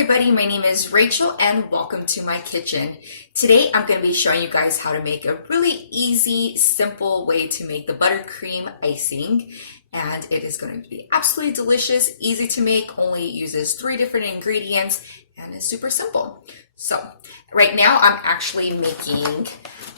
everybody, my name is Rachel and welcome to my kitchen. Today I'm going to be showing you guys how to make a really easy, simple way to make the buttercream icing. And it is going to be absolutely delicious, easy to make, only uses 3 different ingredients and is super simple. So right now I'm actually making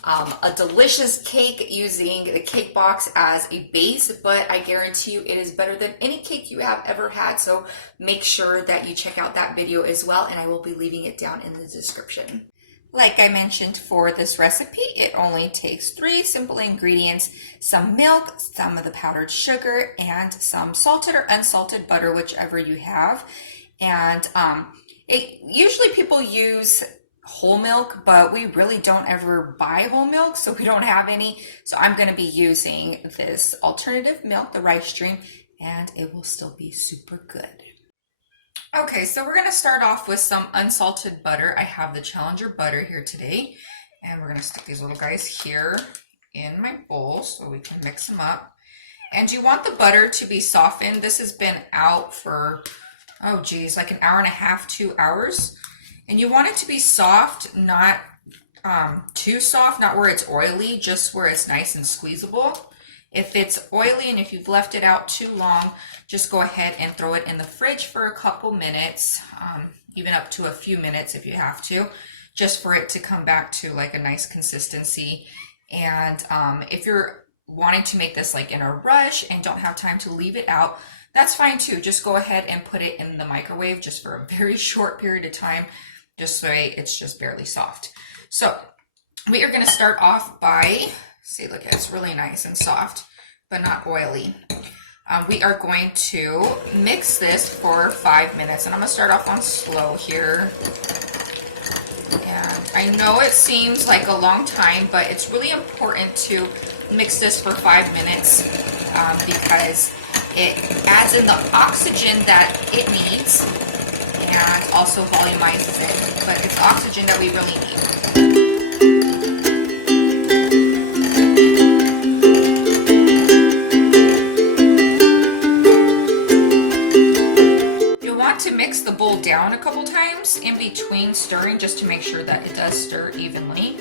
a delicious cake using the cake box as a base, but I guarantee you it is better than any cake you have ever had. So make sure that you check out that video as well, and I will be leaving it down in the description. Like I mentioned, for this recipe, it only takes 3 simple ingredients: some milk, some of the powdered sugar, and some salted or unsalted butter, whichever you have. And usually people use whole milk, but we really don't ever buy whole milk, so we don't have any. So I'm going to be using this alternative milk, the rice stream, and it will still be super good. Okay, so we're going to start off with some unsalted butter. I have the Challenger butter here today, and we're going to stick these little guys here in my bowl so we can mix them up. And you want the butter to be softened. This has been out for, oh geez, like an hour and a half, 2 hours. And you want it to be soft, not too soft, not where it's oily, just where it's nice and squeezable. If it's oily and if you've left it out too long, just go ahead and throw it in the fridge for a couple minutes, even up to a few minutes if you have to, just for it to come back to like a nice consistency. And if you're wanting to make this like in a rush and don't have time to leave it out, that's fine too. Just go ahead and put it in the microwave just for a very short period of time, just so it's just barely soft. So we are going to start off by, see, look, it's really nice and soft, but not oily. We are going to mix this for 5 minutes, and I'm going to start off on slow here. And I know it seems like a long time, but it's really important to mix this for 5 minutes because it adds in the oxygen that it needs and also volumizes it, but it's oxygen that we really need. You'll want to mix the bowl down a couple times in between stirring just to make sure that it does stir evenly.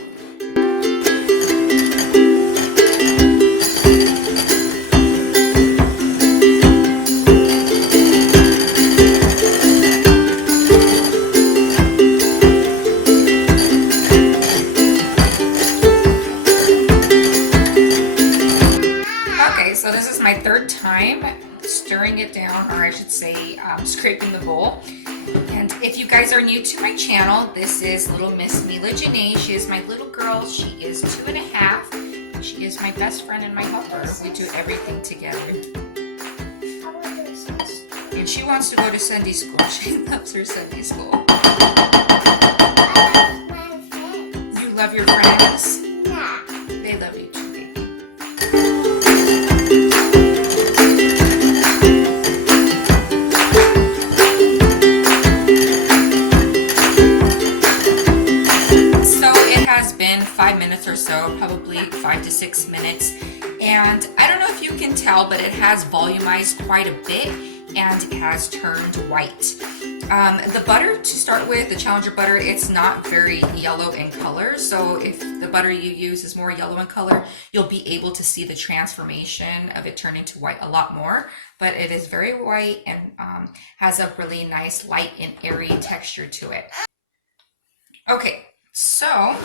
So this is my 3rd time stirring it down, or I should say scraping the bowl. And if you guys are new to my channel, this is little Miss Mila Janae. She is my little girl. She is 2.5. And she is my best friend and my helper. We do everything together. And she wants to go to Sunday school. She loves her Sunday school. You love your friends? Yeah. They love you too. Been 5 minutes or so, probably 5 to 6 minutes, and I don't know if you can tell, but it has volumized quite a bit and it has turned white. The butter, to start with, the Challenger butter, it's not very yellow in color, so if the butter you use is more yellow in color, you'll be able to see the transformation of it turning to white a lot more, but it is very white and has a really nice light and airy texture to it. Okay. So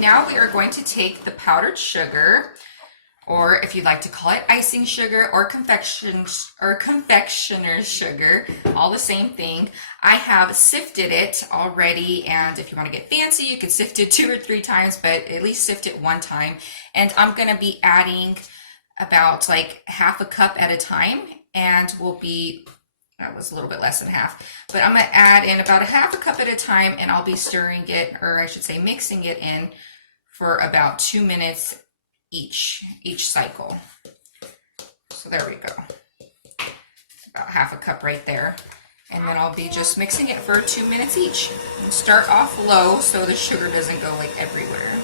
now we are going to take the powdered sugar, or if you'd like to call it icing sugar or confectioner's sugar, all the same thing. I have sifted it already, and if you want to get fancy, you could sift it 2 or 3 times, but at least sift it 1 time. And I'm going to be adding about like half a cup at a time, and we'll be, that was a little bit less than half, but I'm going to add in about a half a cup at a time, and I'll be stirring it, or I should say mixing it in, for about 2 minutes each cycle. So there we go. About half a cup right there. And then I'll be just mixing it for 2 minutes each. And start off low so the sugar doesn't go like everywhere.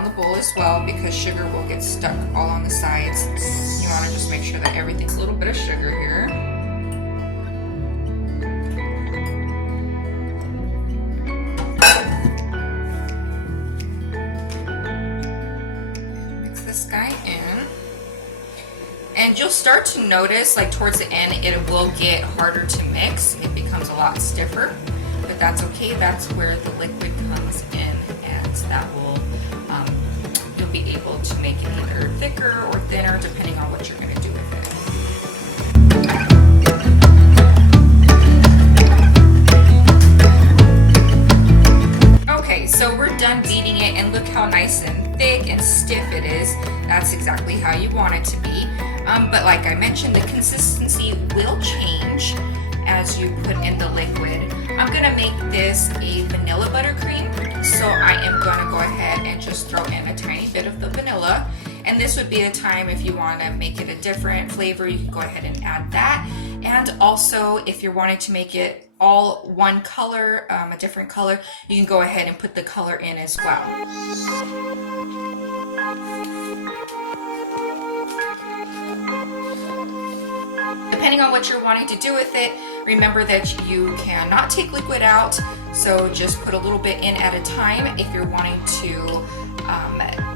around the bowl as well because sugar will get stuck all on the sides. You want to just make sure that everything's a little bit of sugar here. Mix this guy in. And you'll start to notice, like towards the end, it will get harder to mix. It becomes a lot stiffer, but that's okay. That's where the liquid comes in, and that will, you'll be able to make it either thicker or thinner depending on what you're going to do with it. Okay, so we're done beating it, and look how nice and thick and stiff it is. That's exactly how you want it to be. But like I mentioned, the consistency will change as you put in the liquid. I'm gonna make this a vanilla buttercream, so I am gonna go ahead and just throw in a tiny bit of the vanilla. And this would be a time if you wanna make it a different flavor, you can go ahead and add that. And also, if you're wanting to make it all one color, a different color, you can go ahead and put the color in as well. Depending on what you're wanting to do with it, remember that you cannot take liquid out, so just put a little bit in at a time. If you're wanting to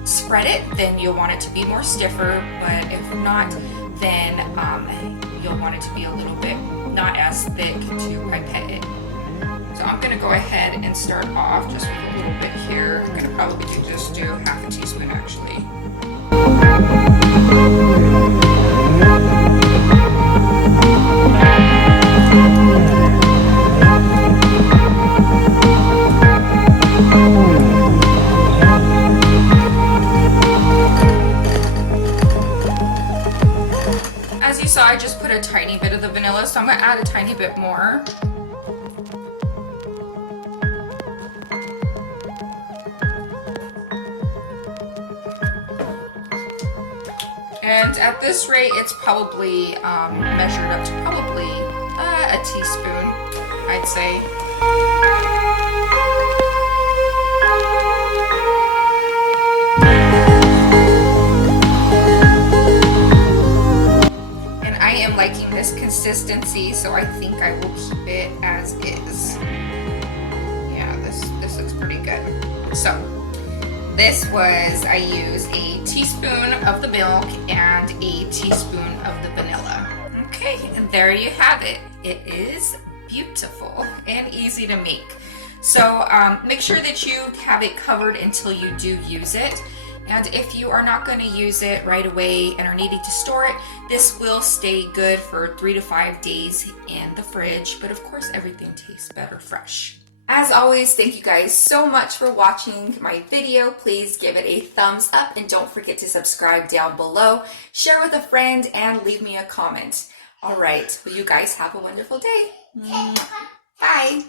spread it, then you'll want it to be more stiffer, but if not, then you'll want it to be a little bit not as thick to pipette it. So I'm going to go ahead and start off just with a little bit here. I'm going to probably just do half a teaspoon actually. As you saw, I just put a tiny bit of the vanilla, so I'm going to add a tiny bit more. And at this rate, it's probably measured up to probably a teaspoon, I'd say. And I am liking this consistency, so I think I will keep it as is. Yeah, this looks pretty good. So this was, I used a teaspoon of the milk and a teaspoon of the vanilla. Okay, and there you have it. It is beautiful and easy to make. So make sure that you have it covered until you do use it. And if you are not going to use it right away and are needing to store it, this will stay good for 3 to 5 days in the fridge. But of course, everything tastes better fresh. As always, thank you guys so much for watching my video. Please give it a thumbs up and don't forget to subscribe down below. Share with a friend and leave me a comment. All right, well, you guys have a wonderful day. Bye.